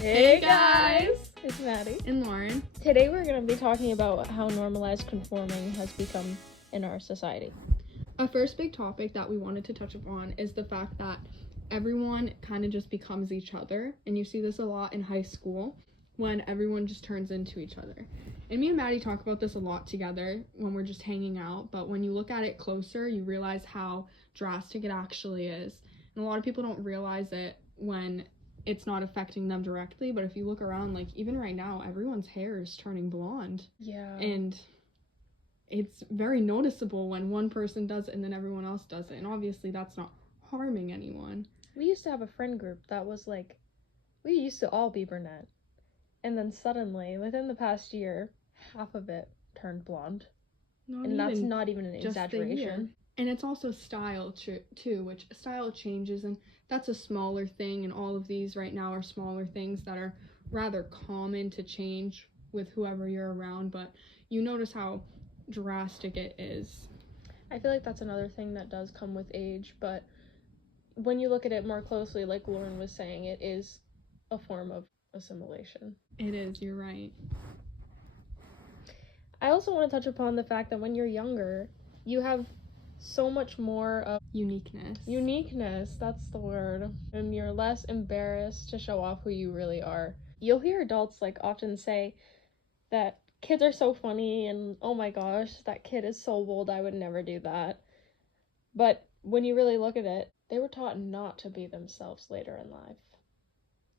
Hey guys! It's Maddie. And Lauren. Today we're going to be talking about how normalized conforming has become in our society. Our first big topic that we wanted to touch upon is the fact that everyone kind of just becomes each other. And you see this a lot in high school when everyone just turns into each other. And me and Maddie talk about this a lot together when we're just hanging out. But when you look at it closer, you realize how drastic it actually is. And a lot of people don't realize it when it's not affecting them directly, but if you look around, like, even right now, everyone's hair is turning blonde. Yeah. And it's very noticeable when one person does it and then everyone else does it. And obviously that's not harming anyone. We used to have a friend group that was like, we used to all be brunette. And then suddenly, within the past year, half of it turned blonde. That's not even an exaggeration. And it's also style too, which style changes, and that's a smaller thing, and all of these right now are smaller things that are rather common to change with whoever you're around, but you notice how drastic it is. I feel like that's another thing that does come with age, but when you look at it more closely, like Lauren was saying, it is a form of assimilation. It is, you're right. I also want to touch upon the fact that when you're younger, you have so much more of uniqueness, that's the word, and you're less embarrassed to show off who you really are. You'll hear adults like often say that kids are so funny and oh my gosh, that kid is so bold, I would never do that. But when you really look at it, they were taught not to be themselves later in life,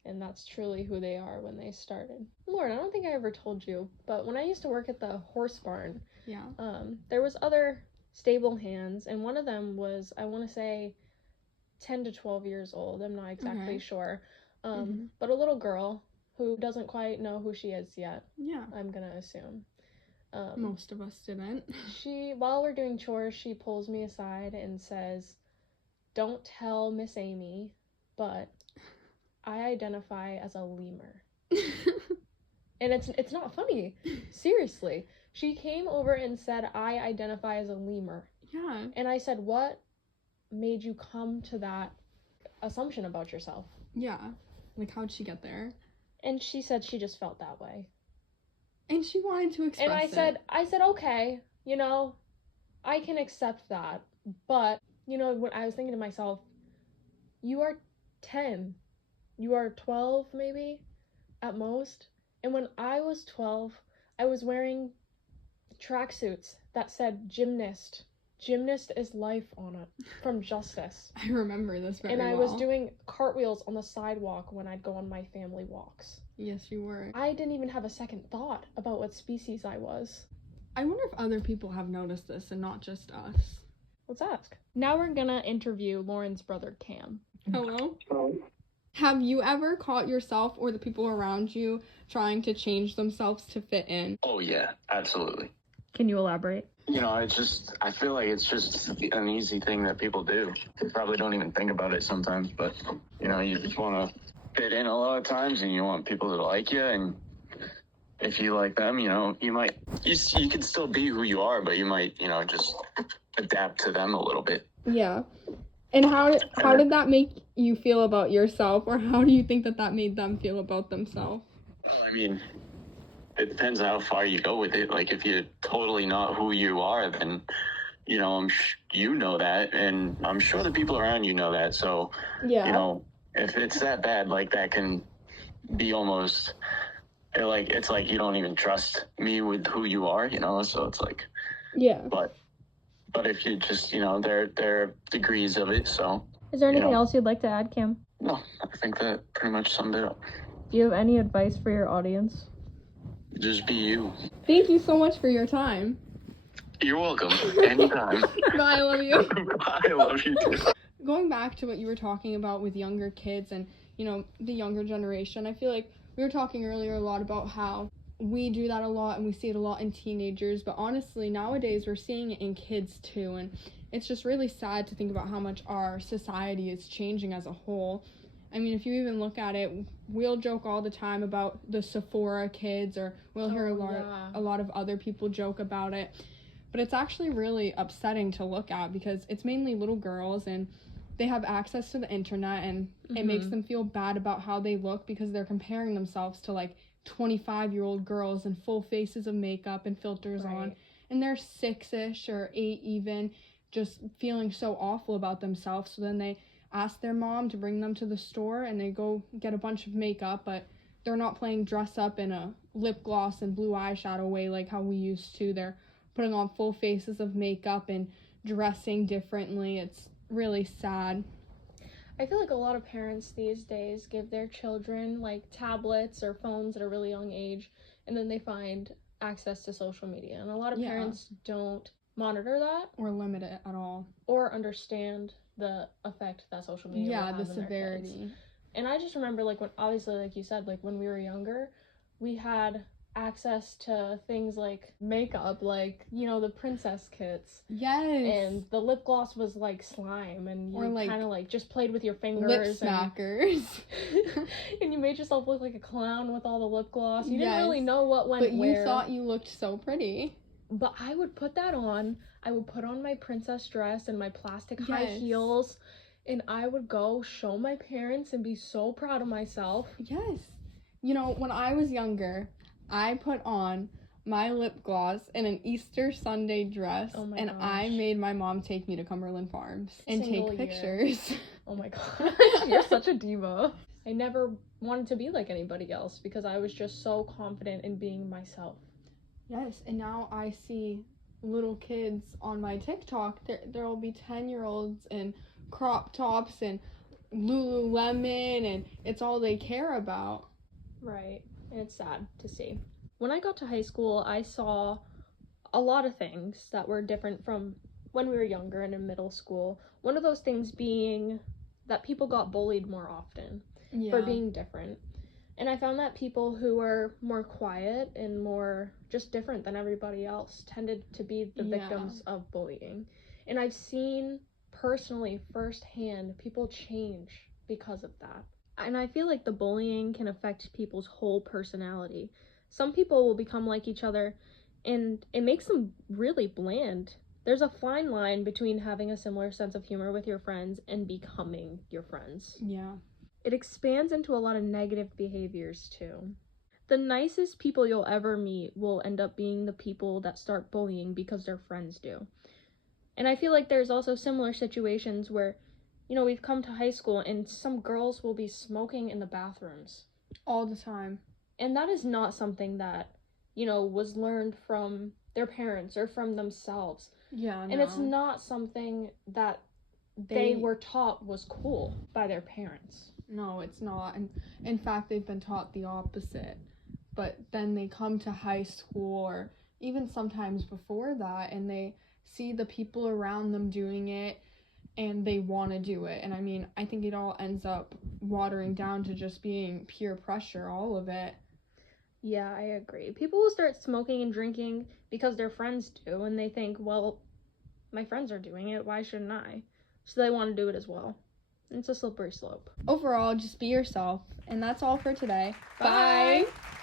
and that's truly who they are when they started. Lauren, I don't think I ever told you, but when I used to work at the horse barn, there was other stable hands, and one of them was, I want to say, 10 to 12 years old. I'm not exactly sure. But a little girl who doesn't quite know who she is yet. Yeah. I'm gonna assume. Most of us didn't. While we're doing chores, she pulls me aside and says, "Don't tell Miss Amy, but I identify as a lemur." And it's not funny. Seriously. She came over and said, "I identify as a lemur." Yeah. And I said, "What made you come to that assumption about yourself?" Yeah. Like, how'd she get there? And she said she just felt that way. And she wanted to express it. And I said, okay, I can accept that. But, when I was thinking to myself, you are 10. You are 12, maybe, at most. And when I was 12, I was wearing tracksuits that said gymnast. Gymnast is life on it, from Justice. I remember this very well. And I was doing cartwheels on the sidewalk when I'd go on my family walks. Yes, you were. I didn't even have a second thought about what species I was. I wonder if other people have noticed this and not just us. Let's ask. Now we're gonna interview Lauren's brother, Cam. Hello? Hello. Have you ever caught yourself or the people around you trying to change themselves to fit in? Oh, yeah, absolutely. Can you elaborate? I feel like it's just an easy thing that people do. They probably don't even think about it sometimes, but, you just want to fit in a lot of times, and you want people to like you, and if you like them, you can still be who you are, but you might, just adapt to them a little bit. Yeah. And how did that make you feel about yourself, or how do you think that made them feel about themselves? Well, I mean, it depends how far you go with it. Like, if you're totally not who you are, then, you know that, and I'm sure the people around you know that. So, if it's that bad, like, that can be almost, it's like you don't even trust me with who you are, so it's like, yeah. But if you just, there are degrees of it, so. Is there anything else you'd like to add, Cam? No, I think that pretty much summed it up. Do you have any advice for your audience? Just be you. Thank you so much for your time. You're welcome. Anytime. Bye, I love you. I love you too. Going back to what you were talking about with younger kids and, the younger generation, I feel like we were talking earlier a lot about how we do that a lot and we see it a lot in teenagers, but honestly, nowadays we're seeing it in kids too, and it's just really sad to think about how much our society is changing as a whole. I mean, if you even look at it, we'll joke all the time about the Sephora kids, or we'll hear a lot of other people joke about it. But it's actually really upsetting to look at because it's mainly little girls, and they have access to the internet, and it makes them feel bad about how they look because they're comparing themselves to like 25-year-old girls and full faces of makeup and filters on, and they're 6-ish or 8 even, just feeling so awful about themselves. So then they ask their mom to bring them to the store, and they go get a bunch of makeup, but they're not playing dress up in a lip gloss and blue eyeshadow way like how we used to. They're putting on full faces of makeup and dressing differently. It's really sad. I feel like a lot of parents these days give their children like tablets or phones at a really young age, and then they find access to social media, and a lot of parents don't monitor that or limit it at all, or understand the effect that social media will have the in severity. Their kids. And I just remember, like, when, obviously, like you said, like when we were younger, we had access to things like makeup, like, you know, the princess kits. Yes. And the lip gloss was like slime, and you like, kind of like just played with your fingers. Lip smackers. And you made yourself look like a clown with all the lip gloss. You didn't really know what went where. But you thought you looked so pretty. But I would put that on. I would put on my princess dress and my plastic high heels, and I would go show my parents and be so proud of myself. Yes. You know, when I was younger, I put on my lip gloss in an Easter Sunday dress, and gosh. I made my mom take me to Cumberland Farms and take pictures. Oh my gosh, you're such a diva. I never wanted to be like anybody else because I was just so confident in being myself. Yes, and now I see little kids on my TikTok. There'll be 10-year-olds in crop tops and Lululemon, and it's all they care about. Right, and it's sad to see. When I got to high school, I saw a lot of things that were different from when we were younger and in middle school. One of those things being that people got bullied more often for being different. And I found that people who were more quiet and more just different than everybody else tended to be the victims of bullying. And I've seen personally, firsthand, people change because of that. And I feel like the bullying can affect people's whole personality. Some people will become like each other, and it makes them really bland. There's a fine line between having a similar sense of humor with your friends and becoming your friends. Yeah. It expands into a lot of negative behaviors, too. The nicest people you'll ever meet will end up being the people that start bullying because their friends do. And I feel like there's also similar situations where, you know, we've come to high school and some girls will be smoking in the bathrooms. All the time. And that is not something that, you know, was learned from their parents or from themselves. Yeah, no. And it's not something that they were taught was cool by their parents. No, it's not. And in fact, they've been taught the opposite. But then they come to high school, or even sometimes before that, and they see the people around them doing it, and they want to do it. And I mean, I think it all ends up watering down to just being peer pressure, all of it. Yeah, I agree. People will start smoking and drinking because their friends do, and they think, well, my friends are doing it, why shouldn't I? So they want to do it as well. It's a slippery slope. Overall, just be yourself. And that's all for today. Bye. Bye.